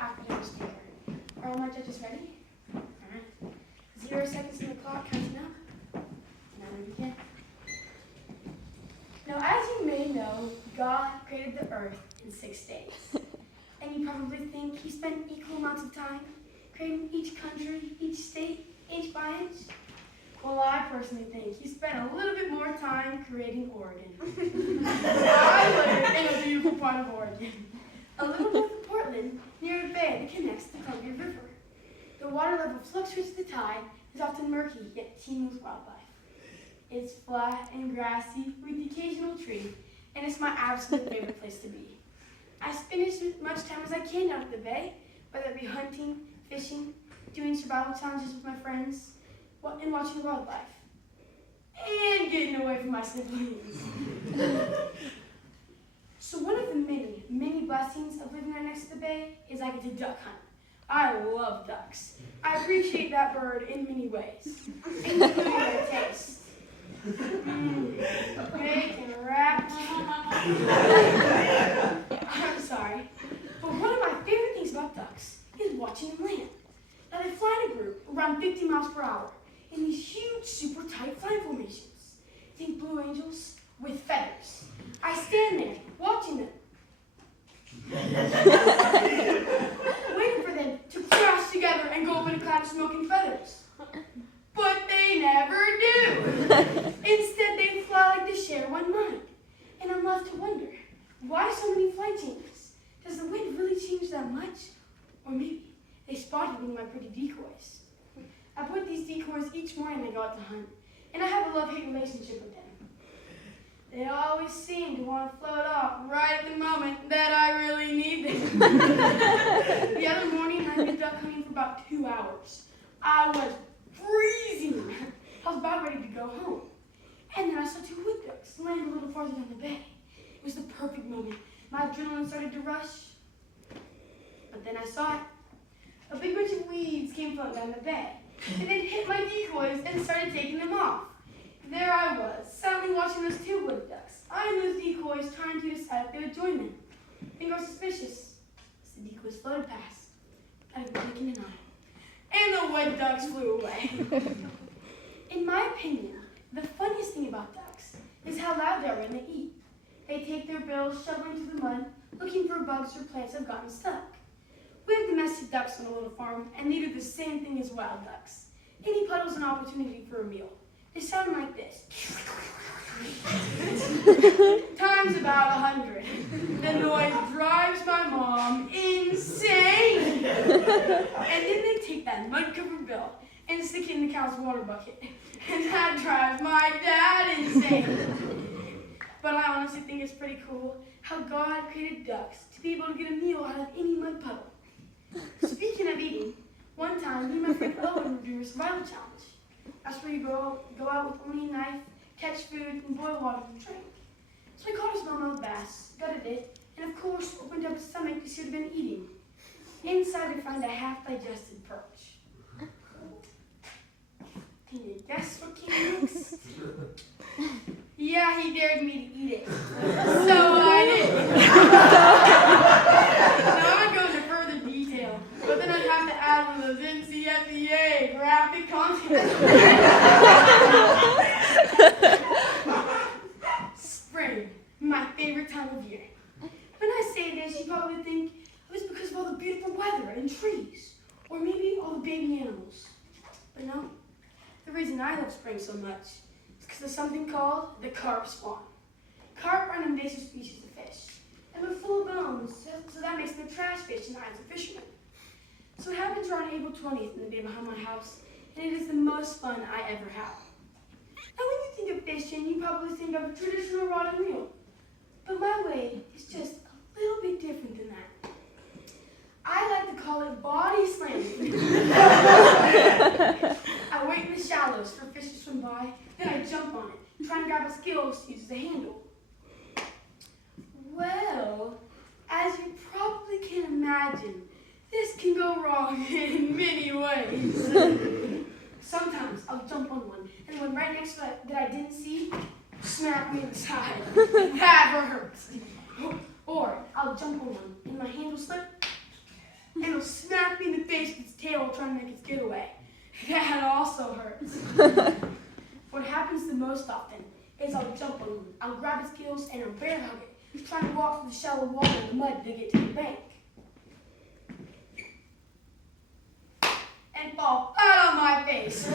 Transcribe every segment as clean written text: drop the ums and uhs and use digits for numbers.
after the speaker. Are all my judges ready? Alright. 0 seconds on the clock, counting up. Now we begin. Now, as you may know, God created the earth in 6 days. And you probably think he spent equal amounts of time creating each country, each state, inch by inch. Well, I personally think he spent a little bit more time creating Oregon. I live in a beautiful part of Oregon, a little north of Portland, near a bay that connects the Columbia River. The water level fluctuates with the tide, is often murky, yet teeming with wildlife. It's flat and grassy, with the occasional tree, and it's my absolute favorite place to be. I spend as much time as I can out at the bay, whether it be hunting, fishing, doing survival challenges with my friends, and watching wildlife, and getting away from my siblings. So one of the many, many blessings of living right next to the bay is I get to duck hunt. I love ducks. I appreciate that bird in many ways, including their taste. Bacon wrapped. I'm sorry, but one of my favorite things about ducks is watching them land. Now they fly in a group around 50 miles per hour in these huge, super tight flying formations. Think Blue Angels with feathers. I stand there watching them, waiting for them to crash together and go up in a cloud of smoke and feathers. But they never do. Instead, they fly like they share one mind. And I'm left to wonder, why so many flight changes? Does the wind really change that much? Or maybe they spotted one of my pretty decoys. I put these decoys each morning I go out to hunt, and I have a love-hate relationship with them. They always seem to want to float off right at the moment that I really need them. The other morning, I been duck hunting for about 2 hours. I was freezing. I was about ready to go home. And then I saw 2 wood ducks land a little farther down the bay. It was the perfect moment. My adrenaline started to rush. But then I saw it. A big bunch of weeds came floating down the bay, and then hit my decoys and started taking them off. There I was, silently watching those 2 wood ducks, eyeing those decoys, trying to decide if they would join them. Then got suspicious, as the decoys floated past, without even blinking an eye. And the wood ducks flew away. In my opinion, the funniest thing about ducks is how loud they are when they eat. They take their bills, shoveling through the mud, looking for bugs or plants that have gotten stuck. We have domestic ducks on a little farm, and they do the same thing as wild ducks. Any puddle's an opportunity for a meal. They sound like this. Times about 100. The noise drives my mom insane. And then they take that mud-covered bill and stick it in the cow's water bucket. And that drives my dad insane. But I honestly think it's pretty cool how God created ducks to be able to get a meal out of any mud puddle. Speaking of eating, one time me and my friend Owen were doing a survival challenge. That's where you go out with only a knife, catch food, and boil water and drink. So I caught a smallmouth bass, gutted it, and of course opened up his stomach to see what he'd been eating. Inside I found a half-digested perch. Can you guess what came next? Yeah, he dared me to eat it. So I did. Now I'm going to go into further detail, but then I'd have to add one of those NCFCA graphic content. Spring, my favorite time of year. When I say this, you probably think it was because of all the beautiful weather and trees, or maybe all the baby animals. But no, the reason I love spring so much is because of something called the carp spawn. Carp are an invasive species of fish, and they're full of bones, so that makes them a trash fish in the eyes of fishermen. So it happens around April 20th in the bay behind my house, and it is the most fun I ever have. Now when you think of fishing, you probably think of a traditional rod and reel, but my way is just a little bit different than that. I like to call it body slamming. I wait in the shallows for fish to swim by, then I jump on it, trying to grab a skill to use as a handle. Well, as you probably can imagine, this can go wrong in many ways. Sometimes I'll jump on one, and the one right next to it that I didn't see, smack me in the side. That hurts. Or I'll jump on one, and my hand will slip, and face with its tail trying to make its getaway. That also hurts. What happens the most often is I'll jump on it, I'll grab its gills, and I'll bear hug it, trying to walk through the shallow water and the mud to get to the bank. And fall flat on my face.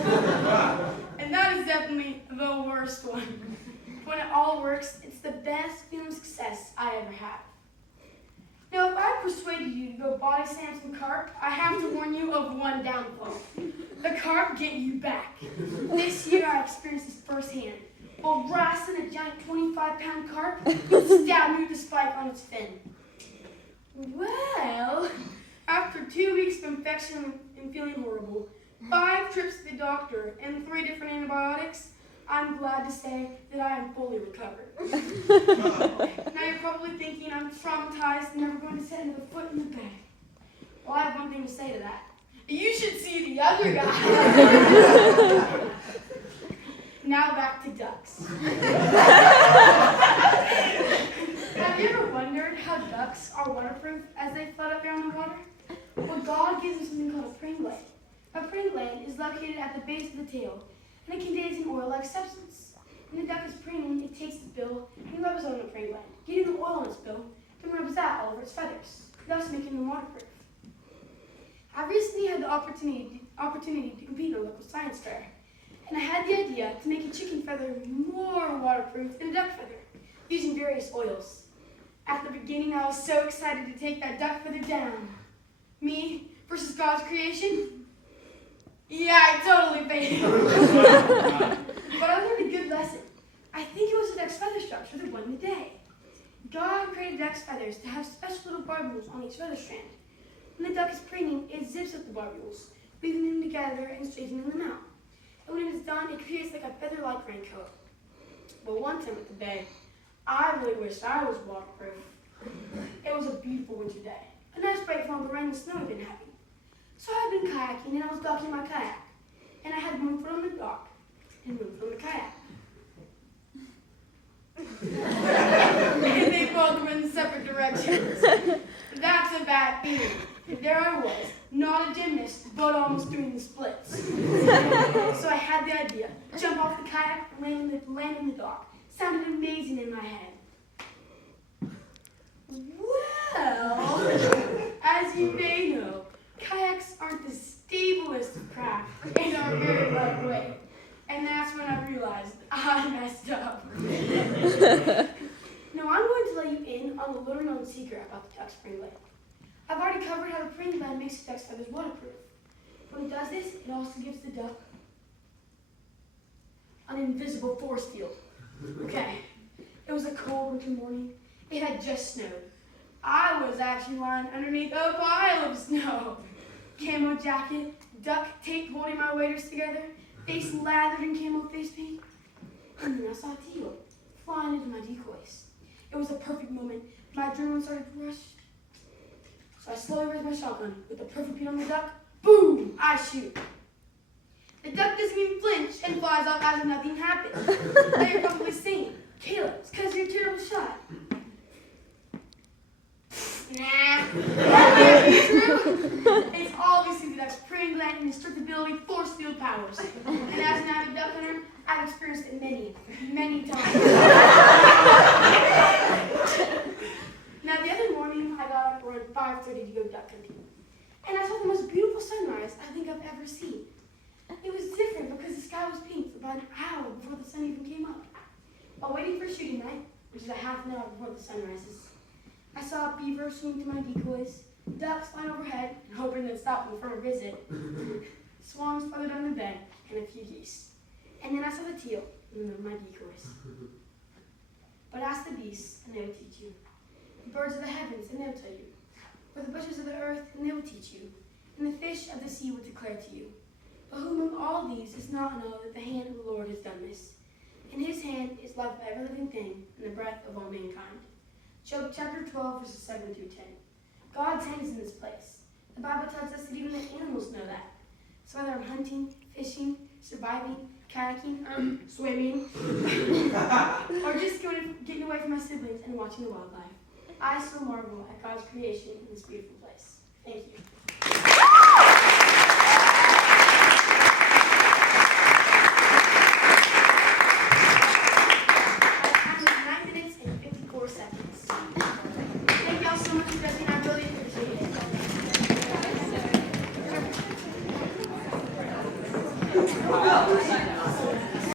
And that is definitely the worst one. When it all works, it's the best feeling of success I ever had. Now, if I persuaded you to go body slam some carp, I have to warn you of one downfall. The carp get you back. This year I experienced this firsthand. While wrestling a giant 25-pound carp, it stabbed me with a spike on its fin. Well, after 2 weeks of infection and feeling horrible, 5 trips to the doctor, and 3 different antibiotics, I'm glad to say that I am fully recovered. Now you're probably thinking I'm traumatized and never going to set another foot in the bag. Well, I have one thing to say to that. You should see the other guy. Now back to ducks. Have you ever wondered how ducks are waterproof as they float up there in the water? Well, God gives them something called a pring gland. A pring gland is located at the base of the tail, and it contains an oil-like substance. When the duck is preening, it takes its bill and rubs it on the pring gland, getting the oil on its bill, then rubs that all over its feathers, thus making them waterproof. I recently had the opportunity to compete in a local science fair, and I had the idea to make a chicken feather more waterproof than a duck feather, using various oils. At the beginning, I was so excited to take that duck feather down. Me versus God's creation? Yeah, I totally failed. But I learned a good lesson. I think it was the duck's feather structure that won the day. God created duck's feathers to have special little barbules on each feather strand. When the duck is preening, it zips up the barbules, weaving them together and straightening them out. And when it is done, it creates like a feather-like raincoat. But one time at the bay, I really wished I was waterproof. It was a beautiful winter day. A nice break from all the rain and snow I'd been having. So I had been kayaking and I was docking my kayak. And I had one foot on the dock and one foot on the kayak. And they both went in separate directions. That's a bad feeling. And there I was, not a gymnast, but almost doing the splits. So I had the idea. Jump off the kayak, land in the dock. Sounded amazing in my head. Well, as you may know, kayaks aren't the stablest of craft and are very lightweight. And that's when I realized I messed up. Now I'm going to let you in on a little known secret about the duck's pring gland. I've already covered how the pring gland makes the duck's feathers waterproof. When it does this, it also gives the duck an invisible force field. Okay, it was a cold winter morning. It had just snowed. I was actually lying underneath a pile of snow. Camo jacket, duct tape holding my waders together, face lathered in camo face paint. And then I saw a teal flying into my decoys. It was a perfect moment. My adrenaline started to rush. So I slowly raised my shotgun with the perfect beat on the duck. Boom! I shoot. The duck doesn't even flinch and flies off as if nothing happened. Now you're probably saying, Caleb, it's because you're a terrible shot. Nah, that can't be true. It's obviously the duck's pring gland and instructability force field powers. And as an avid duck hunter, I've experienced it many, many times. Now the other morning, I got up around 5:30 to go duck hunting. And I saw the most beautiful sunrise I think I've ever seen. It was different because the sky was pink for about an hour before the sun even came up. While waiting for shooting night, which is a half an hour before the sun rises, I saw a beaver swing to my decoys, ducks flying overhead, hoping they'd stop me for a visit, swans floated on the bed, and a few geese. And then I saw the teal in the middle of my decoys. But ask the beasts, and they will teach you. The birds of the heavens, and they will tell you. For the bushes of the earth, and they will teach you. And the fish of the sea will declare to you. But who among all these does not know that the hand of the Lord has done this? In his hand is life of every living thing, and the breath of all mankind. Job chapter 12, verses 7 through 10. God's hand is in this place. The Bible tells us that even the animals know that. So whether I'm hunting, fishing, surviving, kayaking, swimming, or just getting away from my siblings and watching the wildlife, I still marvel at God's creation in this beautiful place.